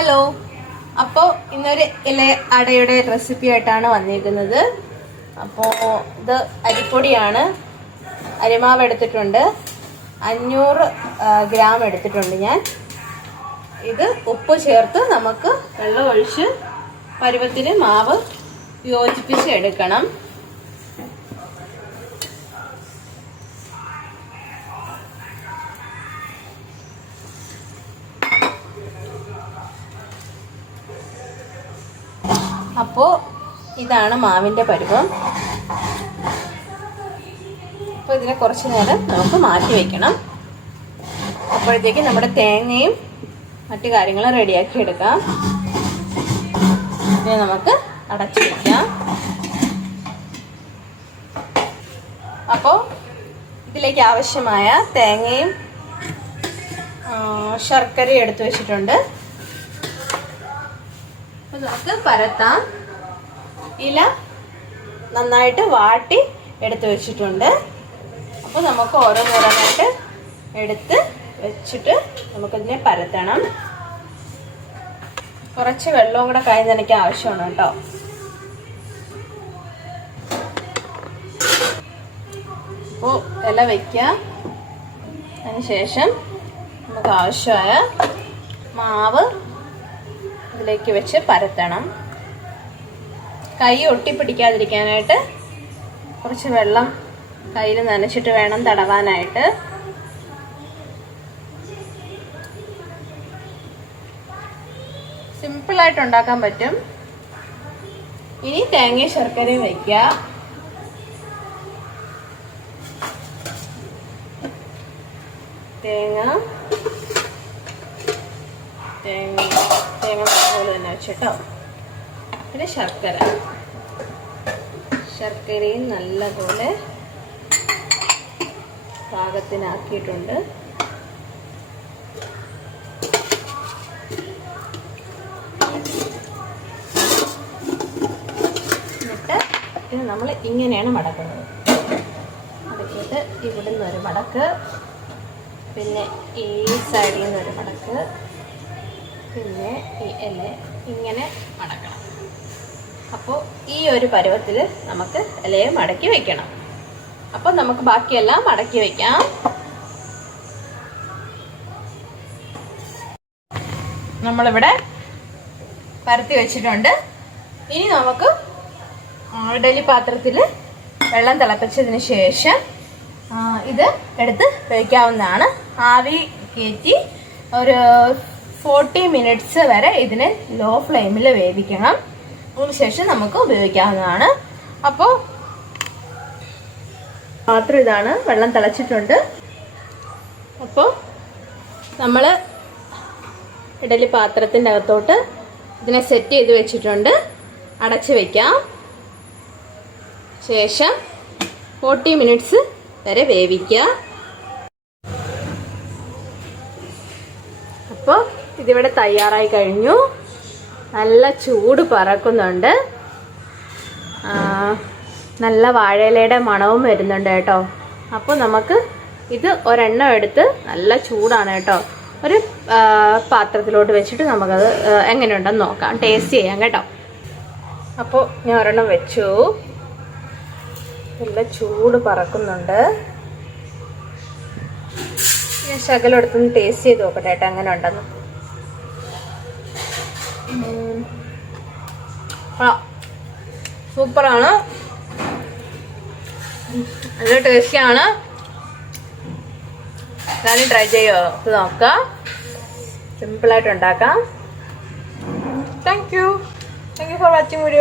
Hello. അപ്പോൾ ഇന്നൊരു ഇല അടയുടെ റെസിപ്പി ആയിട്ടാണ് വന്നിരിക്കുന്നത്. അപ്പോൾ ഇത് അരിപ്പൊടിയാണ്. അരിമാവ് എടുത്തിട്ടുണ്ട്, 500 ഗ്രാം എടുത്തിട്ടുണ്ട് ഞാൻ. ഇത് ഉപ്പ് ചേർത്ത് നമുക്ക് വെള്ളം ഒഴിച്ച് പരുവത്തിന് മാവ് യോജിപ്പിച്ച് എടുക്കണം. അപ്പോൾ ഇതാണ് മാവിൻ്റെ പരുവം. അപ്പോൾ ഇതിനെ കുറച്ച് നേരം നമുക്ക് മാറ്റി വയ്ക്കണം. അപ്പോഴത്തേക്ക് നമ്മുടെ തേങ്ങയും മറ്റു കാര്യങ്ങളും റെഡിയാക്കി എടുക്കാം. ഇതിനെ നമുക്ക് അടച്ചു വയ്ക്കാം. അപ്പോൾ ഇതിലേക്ക് ആവശ്യമായ തേങ്ങയും ശർക്കരയും എടുത്തു വെച്ചിട്ടുണ്ട്. നമുക്ക് പരത്താം. ഇല നന്നായിട്ട് വാട്ടി എടുത്തു വെച്ചിട്ടുണ്ട്. അപ്പോൾ നമുക്ക് ഓരോന്നോരോന്നായിട്ട് എടുത്ത് വെച്ചിട്ട് നമുക്കിതിനെ പരത്തണം. കുറച്ച് വെള്ളവും കൂടെ കഴിഞ്ഞെനിക്ക് ആവശ്യമാണ് കേട്ടോ. അപ്പോൾ ഇല വയ്ക്കുക. അതിനുശേഷം നമുക്ക് ആവശ്യമായ മാവ് ഇതിലേക്ക് വെച്ച് പരത്തണം. കൈ ഒട്ടിപ്പിടിക്കാതിരിക്കാനായിട്ട് കുറച്ച് വെള്ളം കയ്യിൽ നനച്ചിട്ട് വേണം തടവാനായിട്ട്. സിമ്പിളായിട്ട് ഉണ്ടാക്കാൻ പറ്റും. ഇനി തേങ്ങയും ശർക്കരയും വയ്ക്കുക. തേങ്ങ പോലെ തന്നെ വെച്ചിട്ടോ. പിന്നെ ശർക്കരയും നല്ലപോലെ പാകത്തിനാക്കിയിട്ടുണ്ട്. എന്നിട്ട് ഇത് നമ്മൾ ഇങ്ങനെയാണ് മടക്കുന്നത്. മടക്കിയിട്ട് ഇവിടുന്ന് ഒരു മടക്ക്, പിന്നെ ഈ സൈഡിൽ നിന്നൊരു മടക്ക്, പിന്നെ ഈ ഇല ഇങ്ങനെ മടക്കണം. അപ്പോൾ ഈ ഒരു പരുവത്തിൽ നമുക്ക് ഇലയെ മടക്കി വെക്കണം. അപ്പോൾ നമുക്ക് ബാക്കിയെല്ലാം മടക്കി വെക്കാം. നമ്മളിവിടെ പരത്തി വെച്ചിട്ടുണ്ട്. ഇനി നമുക്ക് ഇഡലി പാത്രത്തിൽ വെള്ളം തിളപ്പിച്ചതിന് ശേഷം ഇത് എടുത്ത് വെക്കാവുന്നതാണ്. ആവി കയറ്റി ഒരു 40 മിനിറ്റ്സ് വരെ ഇതിനെ ലോ ഫ്ലെയിമിൽ വേവിക്കണം. അതിനുശേഷം നമുക്ക് ഉപയോഗിക്കാവുന്നതാണ്. അപ്പോൾ പാത്രം ഇതാണ്, വെള്ളം തിളച്ചിട്ടുണ്ട്. അപ്പോൾ നമ്മൾ ഇഡലി പാത്രത്തിൻ്റെ അകത്തോട്ട് ഇതിനെ സെറ്റ് ചെയ്ത് വെച്ചിട്ടുണ്ട്. അടച്ച് വയ്ക്കാം. ശേഷം 40 മിനിറ്റ്സ് വരെ വേവിക്കുക. അപ്പോൾ ഇതിവിടെ തയ്യാറായി കഴിഞ്ഞു. നല്ല ചൂട് പറക്കുന്നുണ്ട്. നല്ല വാഴയിലയുടെ മണവും വരുന്നുണ്ട് കേട്ടോ. അപ്പോൾ നമുക്ക് ഇത് ഒരെണ്ണം എടുത്ത്, നല്ല ചൂടാണ് കേട്ടോ, ഒരു പാത്രത്തിലോട്ട് വെച്ചിട്ട് നമുക്കത് എങ്ങനെയുണ്ടെന്ന് നോക്കാം, ടേസ്റ്റ് ചെയ്യാം കേട്ടോ. അപ്പോൾ ഞാൻ ഒരെണ്ണം വെച്ചു. നല്ല ചൂട് പറക്കുന്നുണ്ട്. ഞാൻ ശകലം എടുത്തൊന്ന് ടേസ്റ്റ് ചെയ്ത് നോക്കട്ടെ കേട്ടോ എങ്ങനെ ഉണ്ടെന്ന്. സൂപ്പറാണ്, നല്ല ടേസ്റ്റിയാണ്. എല്ലാവരും ട്രൈ ചെയ്ത് നോക്കാം. സിമ്പിളായിട്ട് ഉണ്ടാക്കാം. Thank you for watching video.